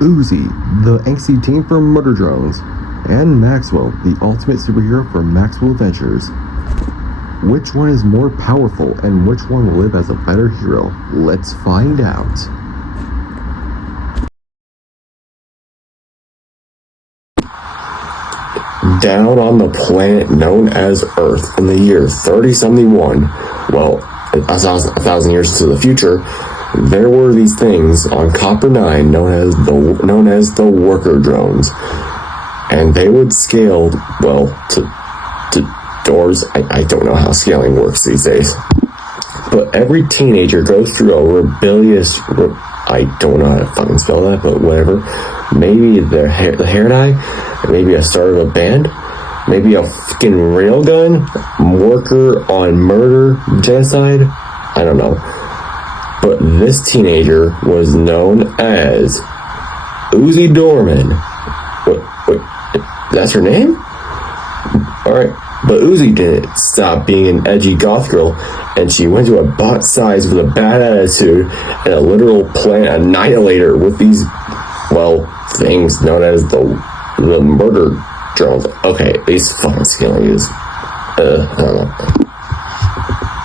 Uzi, the angsty teen from Murder Drones, and Maxwell, the ultimate superhero from Maxwell Adventures. Which one is more powerful and which one will live as a better hero? Let's find out. Down on the planet known as Earth in the year 3071, well, 1,000 years into the future, there were these things on Copper 9 known as the worker drones, and they would scale, well, to doors. I don't know how scaling works these days, but every teenager goes through a rebellious, I don't know how to fucking spell that, but whatever, maybe the hair dye, maybe a start of a band, maybe a fucking railgun, worker on murder, genocide, I don't know. But this teenager was known as Uzi Dorman. Wait, that's her name? Alright, but Uzi didn't stop being an edgy goth girl, and she went to a bot size with a bad attitude and a literal planet annihilator with these, well, things known as the murder drones. Okay, at least fucking scaling is, I don't know.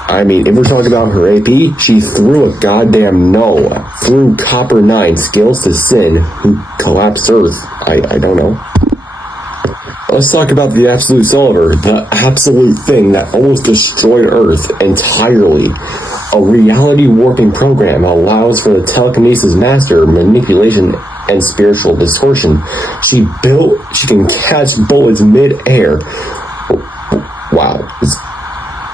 I mean, if we're talking about her AP, she threw a goddamn null through Copper 9 scales to Sin, who collapsed Earth. I don't know. Let's talk about the absolute solver, the absolute thing that almost destroyed Earth entirely. A reality warping program allows for the telekinesis master, manipulation, and spiritual distortion. She can catch bullets mid-air. Wow,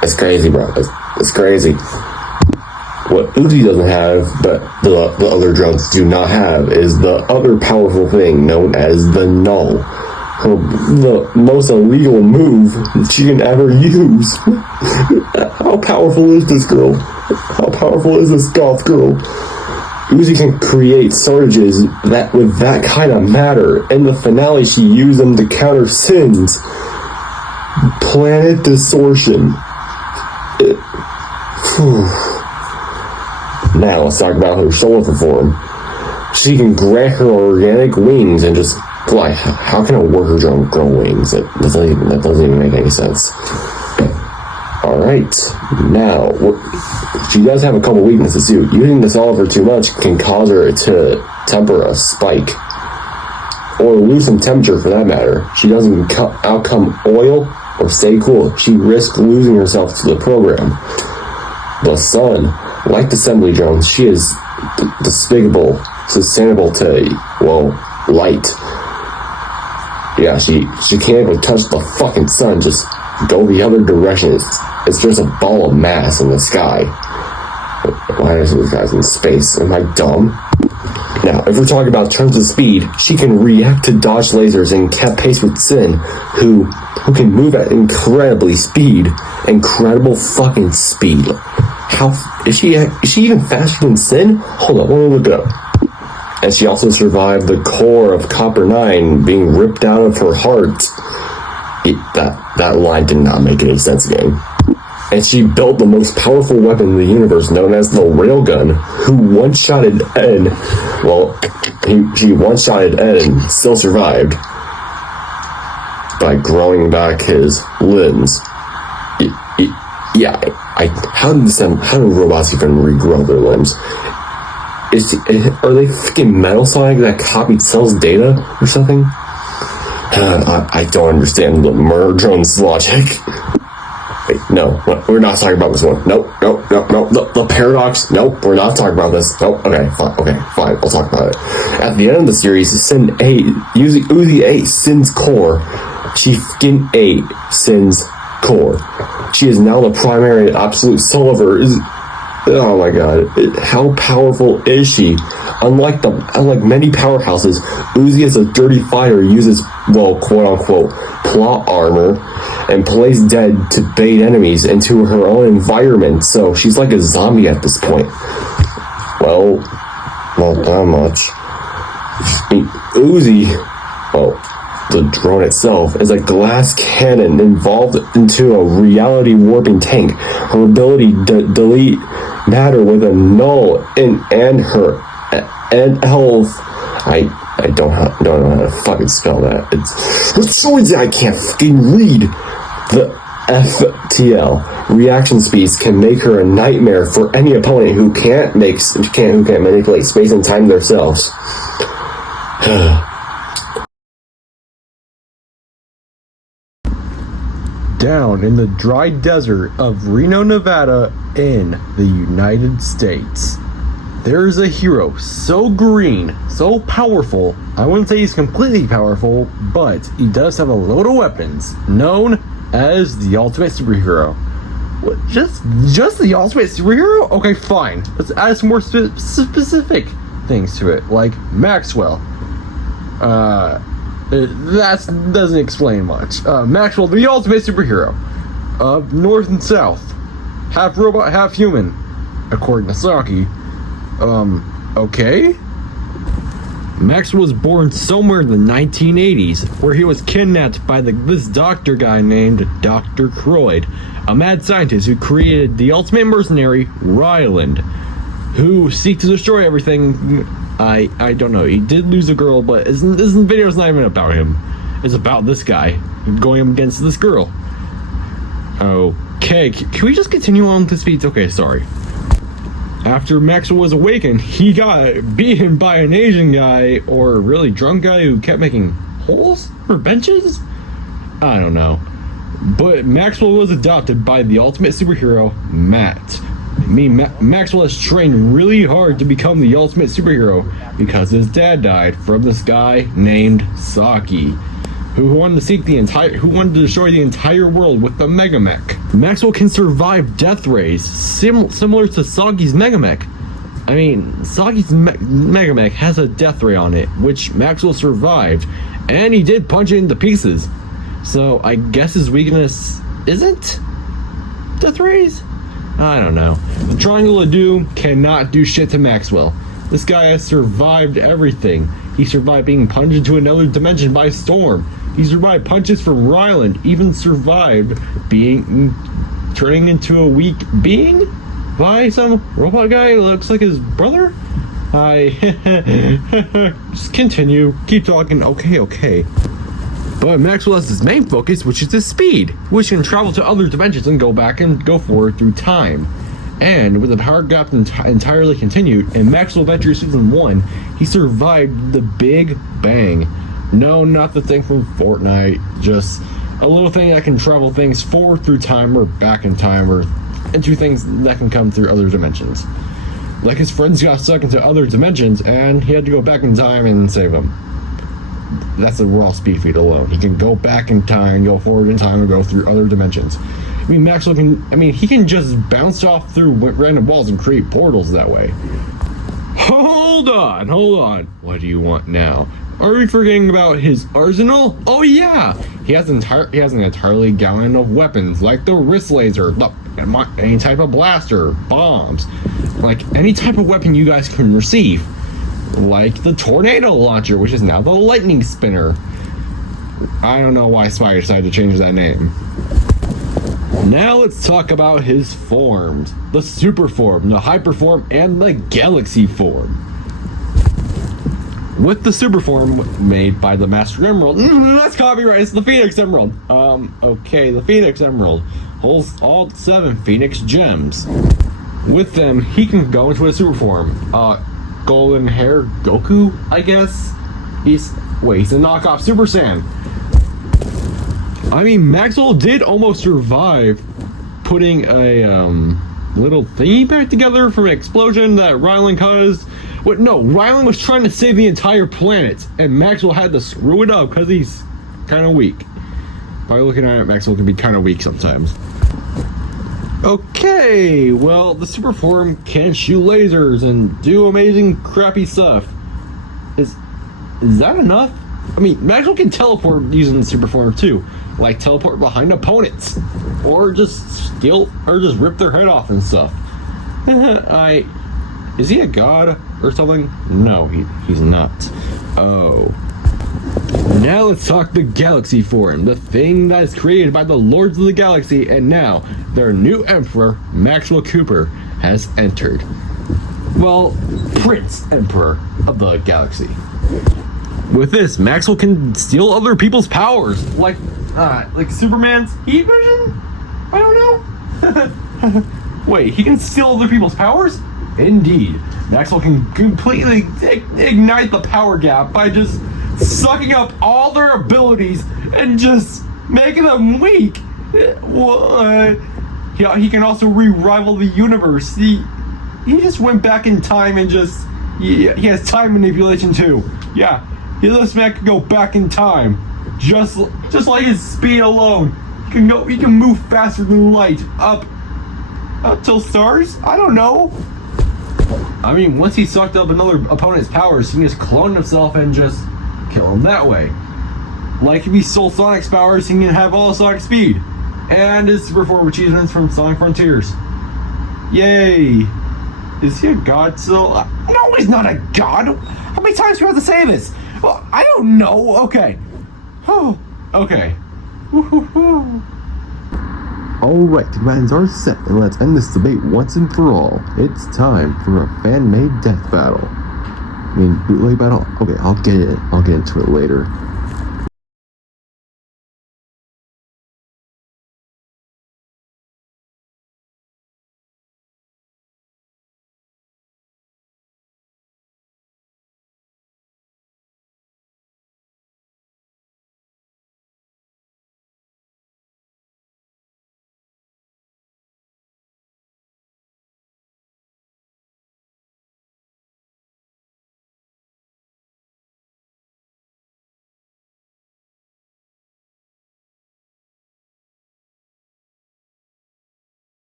it's crazy, bro. It's crazy. What Uzi doesn't have, but the other drones do not have, is the other powerful thing known as the Null. The most illegal move she can ever use. How powerful is this girl? How powerful is this goth girl? Uzi can create surges that with that kind of matter. In the finale, she used them to counter Sin's planet distortion. Now let's talk about her solar form. She can grant her organic wings and just fly. How can a worker drone grow wings? That doesn't even make any sense. Alright, now, she does have a couple weaknesses too. Using the solver too much can cause her to temper a spike, or lose some temperature for that matter. She doesn't outcome oil or stay cool. She risks losing herself to the program. The sun, like the assembly drones, she is despicable, sustainable to, well, light. Yeah, she can't even touch the fucking sun, just go the other direction. It's just a ball of mass in the sky. Why is these guys in space? Am I dumb? Now, if we're talking about terms of speed, she can react to dodge lasers and kept pace with Sin, who can move at incredible fucking speed. How is she even faster than Sin? Hold on, let me look it up. And she also survived the core of Copper 9 being ripped out of her heart. That line did not make any sense again. And she built the most powerful weapon in the universe, known as the Railgun, who one-shotted Ed. Well, she one-shotted Ed and still survived by growing back his limbs. Yeah, how do robots even regrow their limbs? Are they freaking Metal Sonic that copied Cell's data or something? I don't understand the murder drone's logic. Wait, no, we're not talking about this one. Nope. The paradox. Nope, we're not talking about this. Nope. Okay, fine. I'll talk about it. At the end of the series, Uzi ate Sin's core. She fucking ate Sin's core. She is now the primary absolute solver. Oh my god, how powerful is she? Unlike many powerhouses, Uzi as a dirty fighter uses, well, quote-unquote, plot armor and plays dead to bait enemies into her own environment, so she's like a zombie at this point. Well, not that much. Uzi, well, the drone itself, is a glass cannon involved into a reality warping tank. Her ability to delete matter with a null and her and health I don't know how to fucking spell that. It's so easy I can't fucking read. The FTL reaction speeds can make her a nightmare for any opponent who can't manipulate space and time themselves. Down in the dry desert of Reno, Nevada, in the United States, there's a hero so green, so powerful. I wouldn't say he's completely powerful, but he does have a load of weapons, known as the ultimate superhero. What, just the ultimate superhero? Okay, fine. Let's add some more specific things to it, like Maxwell. That doesn't explain much. Maxwell, the ultimate superhero of North and South, half robot, half human, according to Saki. Okay. Maxwell was born somewhere in the 1980s, where he was kidnapped by this doctor guy named Dr. Croyd, a mad scientist who created the ultimate mercenary, Ryland, who seeks to destroy everything. I don't know. He did lose a girl, but this video's not even about him. It's about this guy going up against this girl. Okay, can we just continue on with the speeds? Okay, sorry. After Maxwell was awakened, he got beaten by an Asian guy or a really drunk guy who kept making holes for benches? I don't know. But Maxwell was adopted by the ultimate superhero, Matt. Maxwell has trained really hard to become the ultimate superhero because his dad died from this guy named Saki, who wanted to destroy the entire world with the Mega Mech. Maxwell can survive death rays similar to Saki's Mega Mech. I mean, Saki's Mega Mech has a death ray on it, which Maxwell survived, and he did punch it into pieces. So I guess his weakness isn't death rays? I don't know. The Triangle of Doom cannot do shit to Maxwell. This guy has survived everything. He survived being punched into another dimension by Storm. He survived punches from Ryland, even survived turning into a weak being by some robot guy who looks like his brother? Just continue. Keep talking. Okay. But Maxwell has his main focus, which is his speed, which can travel to other dimensions and go back and go forward through time. And with the power gap entirely continued, in Maxwell Adventure Season 1, he survived the Big Bang. No, not the thing from Fortnite, just a little thing that can travel things forward through time or back in time or into things that can come through other dimensions. Like his friends got stuck into other dimensions and he had to go back in time and save them. That's a raw speed feat alone. He can go back in time, go forward in time, and go through other dimensions. I mean, Maxwell he can just bounce off through random walls and create portals that way. Hold on. What do you want now? Are we forgetting about his arsenal? Oh yeah! He has an entirely gallon of weapons, like the wrist laser, any type of blaster, bombs, like any type of weapon you guys can receive. Like the tornado launcher, which is now the lightning spinner. I don't know why Spider decided to change that name. Now let's talk about his forms. The super form, the hyper form, and the galaxy form. With the super form made by the Master Emerald, that's copyright, it's the Phoenix Emerald. Okay, the Phoenix Emerald holds all 7 Phoenix gems. With them, he can go into a super form. Golden hair Goku, I guess? He's a knockoff Super Saiyan. I mean, Maxwell did almost survive putting a little thingy back together from an explosion that Ryland caused. Ryland was trying to save the entire planet, and Maxwell had to screw it up because he's kind of weak. By looking at it, Maxwell can be kind of weak sometimes. Okay, well, the super form can shoot lasers and do amazing crappy stuff. Is that enough? I mean, Maxwell can teleport using the super form too, like teleport behind opponents, or just rip their head off and stuff. Is he a god or something? No, he's not. Oh. Now let's talk the galaxy form, the thing that is created by the Lords of the Galaxy, and now their new emperor, Maxwell Cooper, has entered. well, Prince Emperor of the galaxy. With this, Maxwell can steal other people's powers, like Superman's heat vision? I don't know. Wait, he can steal other people's powers? Indeed. Maxwell can completely ignite the power gap by just sucking up all their abilities and just making them weak. Yeah, he can also re-rival the universe. He just went back in time and just... He has time manipulation too. Yeah, this man can go back in time. Just like his speed alone. He can move faster than light. Up till stars? I don't know. I mean, once he sucked up another opponent's powers, he can just clone himself and just kill him that way. Like if he stole Sonic's powers, he can have all Sonic speed. And his super form achievements from Sonic Frontiers. Yay! Is he a god still? No, he's not a god! How many times do we have to say this? Well, I don't know. Okay. Oh, okay. Alright, commands are set, and let's end this debate once and for all. It's time for a fan-made death battle. I mean, bootleg battle? Okay, I'll get into it later.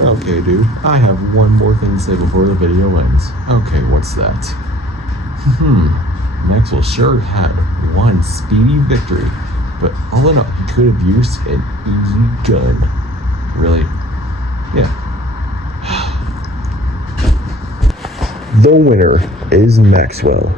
Okay, dude, I have one more thing to say before the video ends. Okay, what's that? Maxwell sure had one speedy victory, but all in all, he could have used an easy gun. Really? Yeah. The winner is Maxwell.